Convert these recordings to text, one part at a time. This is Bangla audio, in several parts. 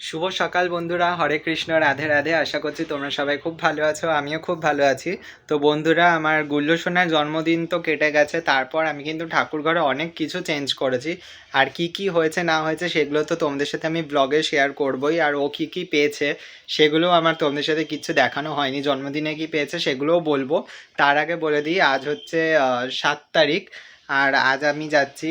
শুভ সকাল বন্ধুরা, হরে কৃষ্ণ, রাধে রাধে। আশা করছি তোমরা সবাই খুব ভালো আছো, আমিও খুব ভালো আছি। তো বন্ধুরা, আমার গুল্লু সোনার জন্মদিন তো কেটে গেছে, তারপর আমি কিন্তু ঠাকুর ঘরে অনেক কিছু চেঞ্জ করেছি। আর কি কি হয়েছে, না হয়েছে, সেগুলো তো তোমাদের সাথে আমি ব্লগে শেয়ার করবই। আর ও কি কি পেয়েছে, সেগুলো আমার তোমাদের সাথে কিছু দেখানো হয়নি। জন্মদিনে কি পেয়েছে, সেগুলোও বলব। তার আগে বলে দিই, আজ হচ্ছে সাত তারিখ। আর আজ আমি যাচ্ছি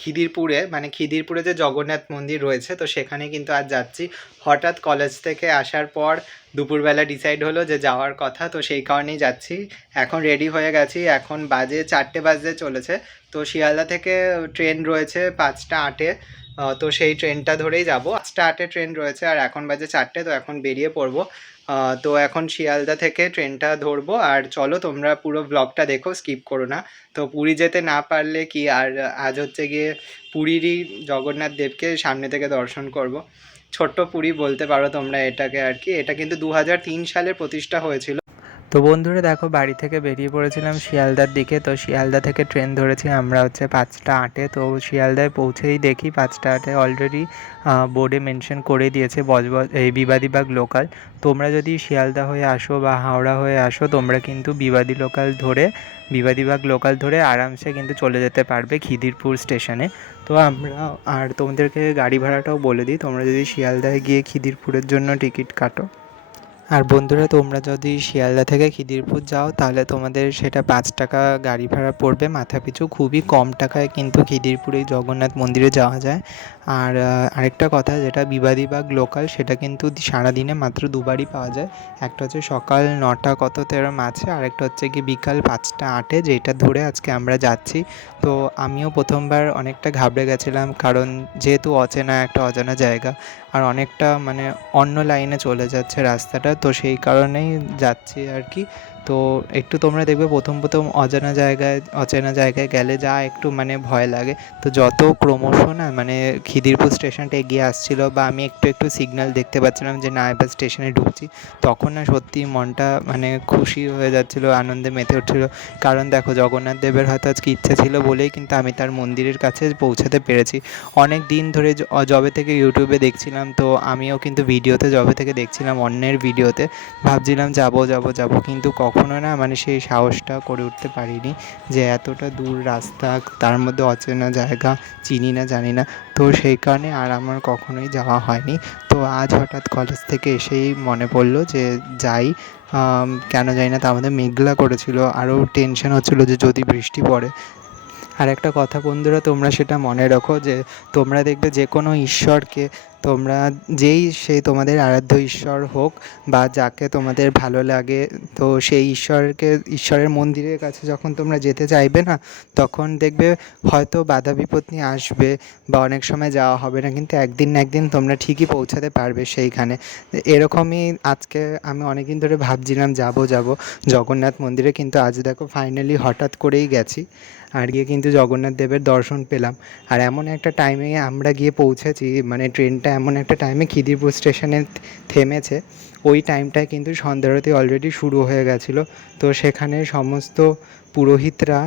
খিদিরপুরে মানে খিদিরপুরে যে জগন্নাথ মন্দির রয়েছে, তো সেখানে কিন্তু আজ যাচ্ছি। হঠাৎ কলেজ থেকে আসার পর দুপুরবেলা ডিসাইড হলো যে যাওয়ার কথা, তো সেই কারণেই যাচ্ছি। এখন রেডি হয়ে গেছি, এখন বাজে চারটে বাজতে চলেছে। তো শিয়ালদা থেকে ট্রেন রয়েছে পাঁচটা আটে তো সেই ট্রেনটা ধরেই যাব। পাঁচটা আটে ট্রেন রয়েছে, আর এখন বাজে চারটে, তো এখন বেরিয়ে পড়ব। তো এখন শিয়ালদা থেকে ট্রেনটা ধরবো, আর চলো তোমরা পুরো ব্লগটা দেখো স্কিপ করো না। তো পুরী যেতে না পারলে কি, আর আজ হচ্ছে গিয়ে পুরীরই জগন্নাথ দেবকে সামনে থেকে দর্শন করব। ছোট্ট পুরী বলতে পারো তোমরা এটাকে আর কি। এটা কিন্তু দু সালে প্রতিষ্ঠা হয়েছিল। তো বন্ধুরা দেখো, বাড়ি থেকে বেরিয়ে পড়েছিলাম শিয়ালদার দিকে। তো শিয়ালদা থেকে ট্রেন ধরেছি আমরা হচ্ছে পাঁচটা আটে। তো শিয়ালদায় পৌঁছেই দেখি পাঁচটা আটে অলরেডি বোর্ডে মেনশন করে দিয়েছে বজবজ এই বিবাদীবাগ লোকাল তোমরা যদি শিয়ালদা হয়ে আসো বা হাওড়া হয়ে আসো, তোমরা কিন্তু বিবাদী লোকাল ধরে বিবাদীবাগ লোকাল ধরে আরামসে কিন্তু চলে যেতে পারবে খিদিরপুর স্টেশনে তো আমরা, আর তোমাদেরকে গাড়ি ভাড়াটাও বলে দিই, তোমরা যদি শিয়ালদায় গিয়ে খিদিরপুরের জন্য টিকিট কাটো। আর বন্ধুরা, তোমরা যদি শিয়ালদা থেকে খিদিরপুর যাও, তাহলে তোমাদের সেটা পাঁচ টাকা গাড়ি ভাড়া পড়বে। মাথাপিছু খুবই কম টাকায় কিন্তু খিদিরপুরে জগন্নাথ মন্দিরে যাওয়া যায়। আর আরেকটা কথা, যেটা বিবাদীবাগ লোকাল সেটা কিন্তু সারাদিনে মাত্র দুবারই পাওয়া যায়। একটা হচ্ছে সকাল নটা কত তেরো মাঝে, আরেকটা হচ্ছে কি বিকাল পাঁচটা আটে, যেটা ধরে আজকে আমরা যাচ্ছি। তো আমিও প্রথমবার অনেকটা ঘাবড়ে গেছিলাম, কারণ যেহেতু অচেনা একটা অজানা জায়গা, আর অনেকটা মানে অন্য লাইনে চলে যাচ্ছে রাস্তাটা তো সেই কারণেই যাচ্ছি আর কি। তো একটু তোমরা দেখবে প্রথম প্রথম অজানা জায়গায়, অচেনা জায়গায় গেলে যা একটু মানে ভয় লাগে। তো যত ক্রমশ না মানে খিদিরপুর স্টেশনটা এগিয়ে আসছিল বা আমি একটু একটু সিগন্যাল দেখতে পাচ্ছিলাম যে না, এবার স্টেশনে ঢুকছি। তখন না সত্যি মনটা মানে খুশি হয়ে যাচ্ছিল, আনন্দে মেতে উঠছিলো। কারণ দেখো, জগন্নাথ দেবের হয়তো আজকে ইচ্ছে ছিল বলেই কিন্তু আমি তার মন্দিরের কাছে পৌঁছাতে পেরেছি। অনেক দিন ধরে যবে থেকে ইউটিউবে দেখছিলাম, তো আমিও কিন্তু ভিডিওতে যবে থেকে দেখছিলাম অন্যের ভিডিওতে ভাবছিলাম যাব যাব যাব, কিন্তু কখনো না মানে সেই সাহসটা করে উঠতে পারিনি যে এতটা দূর রাস্তা, তার মধ্যে অচেনা জায়গা, চিনি না, জানি না। তো সেই কারণে আর আমার কখনোই যাওয়া হয়নি। তো আজ হঠাৎ কলেজ থেকে এসেই মনে পড়ল যে যাই কেন জানি না তার মধ্যে মেঘলা করেছিল, আরও টেনশন হচ্ছিল যে যদি বৃষ্টি পড়ে। আর একটা কথা বন্ধুরা, তোমরা সেটা মনে রাখো যে তোমরা দেখবে যে কোনো ঈশ্বরকে তোমরা যেই সেই তোমাদের আরাধ্য ঈশ্বর হোক বা যাকে তোমাদের ভালো লাগে, তো সেই ঈশ্বরকে, ঈশ্বরের মন্দিরের কাছে যখন তোমরা যেতে চাইবে না, তখন দেখবে হয়তো বাধা বিপত্তি আসবে বা অনেক সময় যাওয়া হবে না, কিন্তু একদিন না একদিন তোমরা ঠিকই পৌঁছাতে পারবে সেইখানে। এরকমই আজকে আমি অনেকদিন ধরে ভাবছিলাম যাব যাব। জগন্নাথ মন্দিরে কিন্তু আজ দেখো ফাইনালি হঠাৎ করেই গেছি। আর গিয়ে কিন্তু জগন্নাথ দেবের দর্শন পেলাম। আর এমন একটা টাইমে আমরা গিয়ে পৌঁছেছি মানে ট্রেনটা এমন একটা টাইমে খিদিরপুর স্টেশনে থেমেছে। ওই টাইমটায় কিন্তু সন্ধ্যারতি অলরেডি শুরু হয়ে গেছিল। তো সেখানে সমস্ত পুরোহিতরা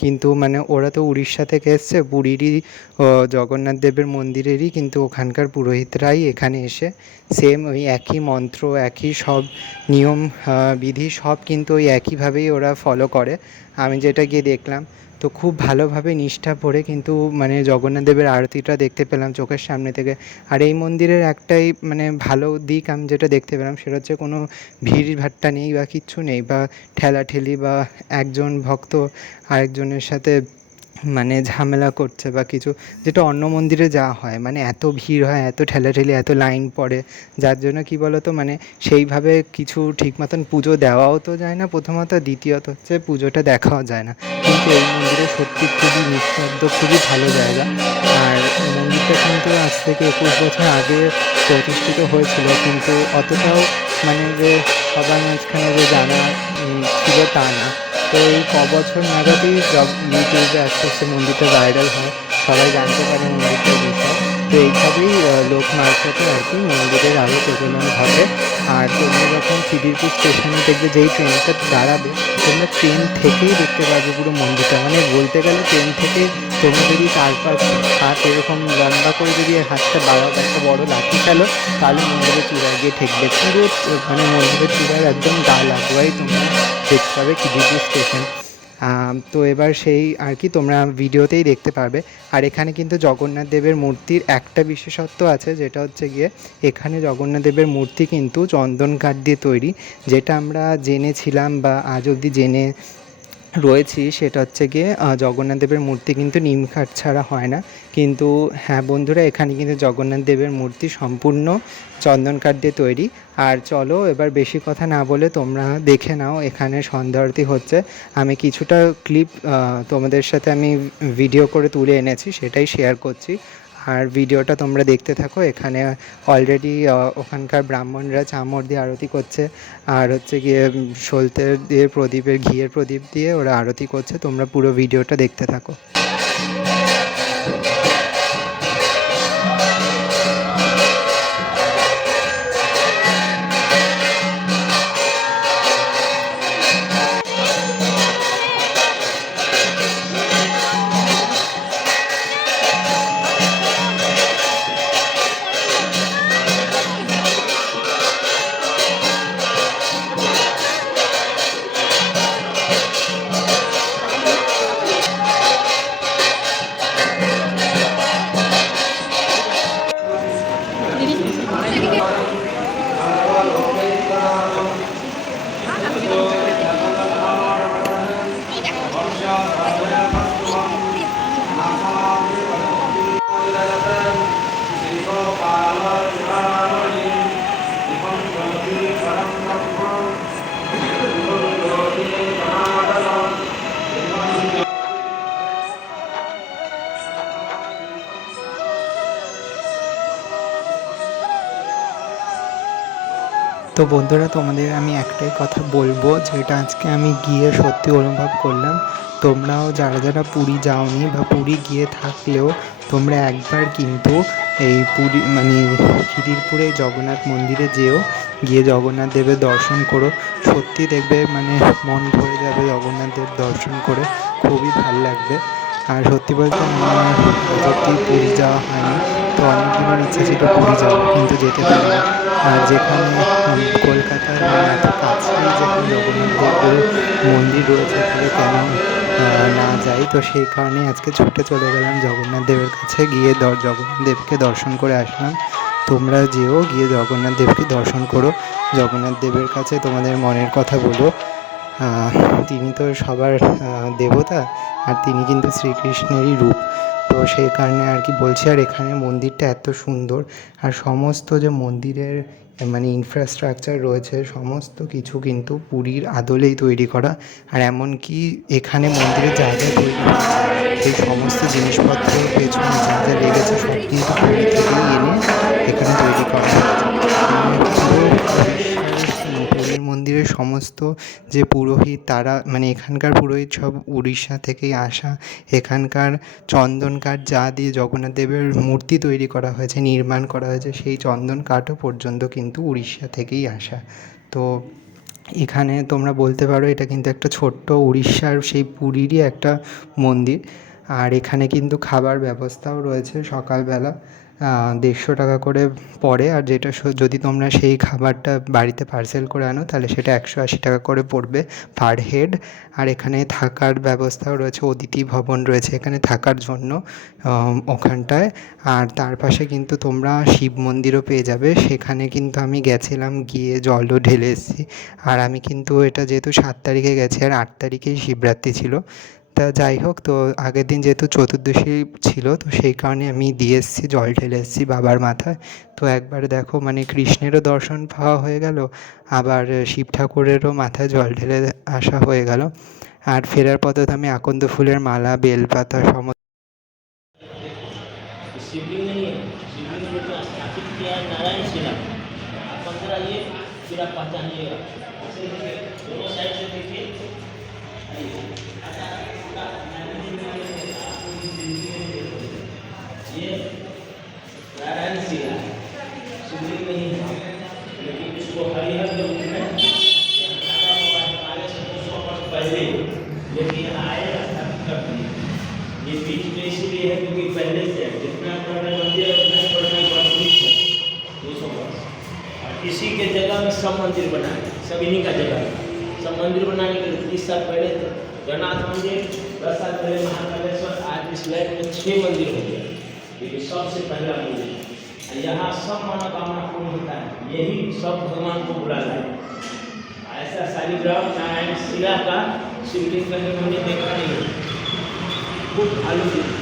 কিন্তু মানে ওরা তো উড়িষ্যা থেকে এসছে, পুরীরই জগন্নাথ দেবের মন্দিরেরই কিন্তু ওখানকার পুরোহিতরাই এখানে এসে সেম ওই একই মন্ত্র, একই সব নিয়ম বিধি সব কিন্তু ওই একইভাবেই ওরা ফলো করে। আমি যেটা গিয়ে দেখলাম তো খুব ভালোভাবে নিষ্ঠা ভরে কিন্তু মানে জগন্নাথ দেবের আরতিটা দেখতে পেলাম চোখের সামনে থেকে। আর এই মন্দিরের একটাই মানে ভালো দিক আমি যেটা দেখতে পেলাম সেটা হচ্ছে কোনো ভিড় ভাট্টা নেই বা কিচ্ছু নেই বা ঠেলাঠেলি বা একজন ভক্ত আরেকজনের সাথে মানে ঝামেলা করছে বা কিছু, যেটা অন্য মন্দিরে যাওয়া হয়। মানে এত ভিড় হয়, এত ঠেলাঠেলি এত লাইন পড়ে, যার জন্য কি বলতো মানে সেইভাবে কিছু ঠিক মতন পুজো দেওয়াও তো যায় না, প্রথমত দ্বিতীয়ত হচ্ছে পুজোটা দেখাও যায় না। কিন্তু এই মন্দিরে সত্যি খুবই নিঃশব্দ, খুবই ভালো জায়গা। আর মন্দিরটা কিন্তু আজ থেকে একুশ বছর আগে প্রতিষ্ঠিত হয়েছিল, কিন্তু অতটাও মানে যে সবার মাঝখানে যে জানা ছিল তা না। তো এই ক বছর নাগাদই ইউটিউবে আস্তে আস্তে মন্দিরটা ভাইরাল হয়, সবাই জানতে পারে মন্দিরটার বিষয়। তো এইভাবেই লোক মার্কেটে আর কি মন্দিরের আরও প্রচলন ঘটে। আর তোমরা যখন খিদিরপুর স্টেশনে দেখবে যেই ট্রেনটা দাঁড়াবে, তোমরা ট্রেন থেকেই দেখতে পাবে পুরো মন্দিরটা। মানে বলতে গেলে ট্রেন থেকে তোমরা যদি চার পাঁচ হাত এরকম লম্বা করে যদি হাতটা বাড়াও, একটা বড় লাঠি ফেলো, তাহলে মন্দিরের চূড়ায় গিয়ে ঠেকবে। পুরো মানে মন্দিরের চূড়ায় একদম গা লাগোয়াই তোমরা দেখতে পাবে খিদিরপুর স্টেশন। তো এবার সেই আর কি তোমরা ভিডিওতেই দেখতে পারবে। আর এখানে কিন্তু জগন্নাথ দেবের মূর্তির একটা বিশেষত্ব আছে, যেটা হচ্ছে গিয়ে এখানে জগন্নাথ দেবের মূর্তি কিন্তু চন্দন কাঠ দিয়ে তৈরি, যেটা আমরা জেনেছিলাম বা আজ অবধি জেনে রয়েছি সেটা হচ্ছে গিয়ে জগন্নাথ দেবের মূর্তি কিন্তু নিম কাঠ ছাড়া হয় না। কিন্তু হ্যাঁ বন্ধুরা, এখানে কিন্তু জগন্নাথ দেবের মূর্তি সম্পূর্ণ চন্দন কাঠ দিয়ে তৈরি। আর চলো, এবার বেশি কথা না বলে তোমরা দেখে নাও, এখানে সন্ধ্যা আরতি হচ্ছে। আমি কিছুটা ক্লিপ তোমাদের সাথে আমি ভিডিও করে তুলে এনেছি, সেটাই শেয়ার করছি। আর ভিডিওটা তোমরা দেখতে থাকো, এখানে অলরেডি ওখানকার ব্রাহ্মণরা চামর দিয়ে আরতি করছে, আর হচ্ছে গিয়ে সলতে দিয়ে প্রদীপের ঘিয়ের প্রদীপ দিয়ে ওরা আরতি করছে, তোমরা পুরো ভিডিওটা দেখতে থাকো। তো বন্ধুরা, তোমাদের আমি একটাই কথা বলব, যেটা আজকে আমি গিয়ে সত্যি অনুভব করলাম। তোমরাও যারা যারা পুরী যাওনি বা পুরী গিয়ে থাকলেও, তোমরা একবার কিন্তু এই পুরী মানে খিদিরপুরে জগন্নাথ মন্দিরে যেও, গিয়ে জগন্নাথ দেবের দর্শন করো। সত্যি দেখবে মানে মন ভরে যাবে জগন্নাথ দেব দর্শন করে, খুবই ভালো লাগবে। আর সত্যি বলতে, আমার সত্যি পুরী যাওয়া হয়নি তো অনেক দিনের ইচ্ছা ছিল পুরী যাওয়া কিন্তু যেতে পারিনি। আর যেখানে কলকাতার এত কাছেই যেখানে জগন্নাথ মন্দির রয়েছে তাহলে কেন না যাই? তো সেই কারণে আজকে ছুটে চলে গেলাম জগন্নাথ দেবের কাছে। গিয়ে জগন্নাথ দেবকে দর্শন করে আসলাম। তোমরা যেও, গিয়ে জগন্নাথ দেবকে দর্শন করো। জগন্নাথ দেবের কাছে তোমাদের মনের কথা বলো। তিনি তো সবার দেবতা, আর তিনি কিন্তু শ্রীকৃষ্ণেরই রূপ। তো সেই কারণে আর কি বলছি, আর এখানে মন্দিরটা এত সুন্দর। আর সমস্ত যে মন্দিরের মানে ইনফ্রাস্ট্রাকচার রয়েছে, সমস্ত কিছু কিন্তু পুরীর আদলেই তৈরি করা। আর এমনকি এখানে মন্দিরের যা তৈরি সেই সমস্ত জিনিসপত্রের পেছনে যা যা লেগেছে, সব কিন্তু পুরী থেকেই এনে এখানে তৈরি করা পুরো মন্দিরের সমস্ত যে পুরোহিত তারা মানে এখানকার পুরোহিত সব উড়িষ্যা থেকেই আসা। এখানকার চন্দন কাঠ যা দিয়ে জগন্নাথ দেবের মূর্তি তৈরি করা হয়েছে, নির্মাণ করা হয়েছে, সেই চন্দন কাঠও পর্যন্ত কিন্তু উড়িষ্যা থেকেই আসা। তো এখানে তোমরা বলতে পারো এটা কিন্তু একটা ছোট্ট উড়িষ্যার, সেই পুরীরই একটা মন্দির। আর এখানে কিন্তু খাবার ব্যবস্থাও রয়েছে সকালবেলা। দেড়শো টাকা করে পড়ে আর যেটা যদি তোমরা সেই খাবারটা বাড়িতে পার্সেল করে আনো, তাহলে সেটা একশো আশি টাকা করে পড়বে পার হেড আর এখানে থাকার ব্যবস্থাও রয়েছে, অতিথি ভবন রয়েছে এখানে থাকার জন্য ওখানটায়। আর তার পাশে কিন্তু তোমরা শিব মন্দিরও পেয়ে যাবে। সেখানে কিন্তু আমি গেছিলাম, গিয়ে জলও ঢেলে এসেছি। আর আমি কিন্তু এটা যেহেতু সাত তারিখে গেছি, আর আট তারিখেই শিবরাত্রি ছিল তা যাই হোক তো আগের দিন যেহেতু চতুর্দশী ছিল তো সেই কারণে আমি দিয়ে এসেছি জল ঢেলে এসেছি বাবার মাথায় তো একবার দেখো মানে কৃষ্ণেরও দর্শন পাওয়া হয়ে গেল আবার শিব ঠাকুরেরও মাথায় জল ঢেলে আসা হয়ে গেল আর ফেরার পথে তো আমি আকন্দ ফুলের মালা বেলপাতা সমস্ত शिवलिंग नहीं है शिवलिंग में जो स्थापित किया है नारायण शिला आप अंदर आइए फिर आप पहचानिएगा ऐसे देखिए दोनों साइड से देखिए इसी के जगह में सब मंदिर बनाए सब इन्हीं का जगह है सब मंदिर बनाने के लिए तीस साल पहले जगन्नाथ मंदिर, दस साल पहले महाकालेश्वर, आज इस लाइफ में छः मंदिर हो गया क्योंकि सबसे पहला मंदिर। यहाँ सब मनोकामना पूर्ण होता है। यही सब भगवान को बुलाता है। ऐसा सारी शालिग्राम, नारायण, शिला का शिवलिंग कहीं हमने देखा नहीं। खूब आलोचित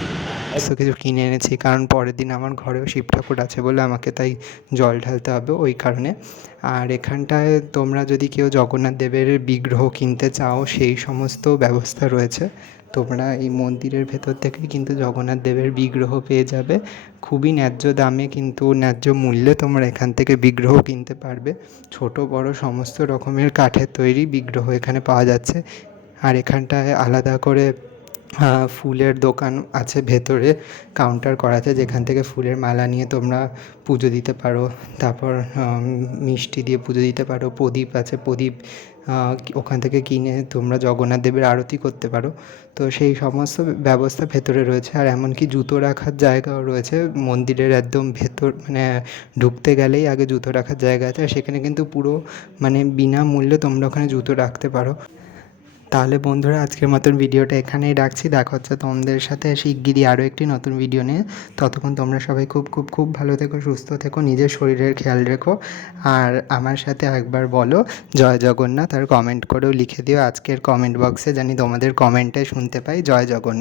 সমস্ত কিছু কিনে এনেছি, কারণ পরের দিন আমার ঘরেও শিব ঠাকুর আছে বলে আমাকে তাই জল ঢালতে হবে ওই কারণে। আর এখানটায় তোমরা যদি কেউ জগন্নাথ দেবের বিগ্রহ কিনতে চাও, সেই সমস্ত ব্যবস্থা রয়েছে। তোমরা এই মন্দিরের ভেতর থেকে কিন্তু জগন্নাথ দেবের বিগ্রহ পেয়ে যাবে। খুবই ন্যায্য দামে কিন্তু ন্যায্য মূল্যে তোমরা এখান থেকে বিগ্রহ কিনতে পারবে। ছোট, বড়, সমস্ত রকমের কাঠের তৈরি বিগ্রহ এখানে পাওয়া যাচ্ছে। আর এখানটায় আলাদা করে ফুলের দোকান আছে ভেতরে কাউন্টার করা আছে, যেখান থেকে ফুলের মালা নিয়ে তোমরা পুজো দিতে পারো। তারপর মিষ্টি দিয়ে পুজো দিতে পারো, প্রদীপ আছে, প্রদীপ ওখান থেকে কিনে তোমরা জগন্নাথ দেবের আরতি করতে পারো। তো সেই সমস্ত ব্যবস্থা ভেতরে রয়েছে, আর এমনকি জুতো রাখার জায়গাও রয়েছে। মন্দিরের একদম ভেতর মানে ঢুকতে গেলেই আগে জুতো রাখার জায়গা আছে, আর সেখানে কিন্তু পুরো মানে বিনামূল্যে তোমরা ওখানে জুতো রাখতে পারো। তাহলে বন্ধুরা আজকের মতন ভিডিওটা এখানেই রাখছি। দেখা হচ্ছে তোমাদের সাথে শিগগিরই আরও একটি নতুন ভিডিও নিয়ে। ততক্ষণ তোমরা সবাই খুব খুব খুব ভালো থেকো, সুস্থ থেকো, নিজের শরীরের খেয়াল রেখো। আর আমার সাথে একবার বলো, জয় জগন্নাথ, আর কমেন্ট করেও লিখে দিও। আজকের কমেন্ট বক্সে জানি তোমাদের কমেন্টে শুনতে পাই। জয় জগন্নাথ।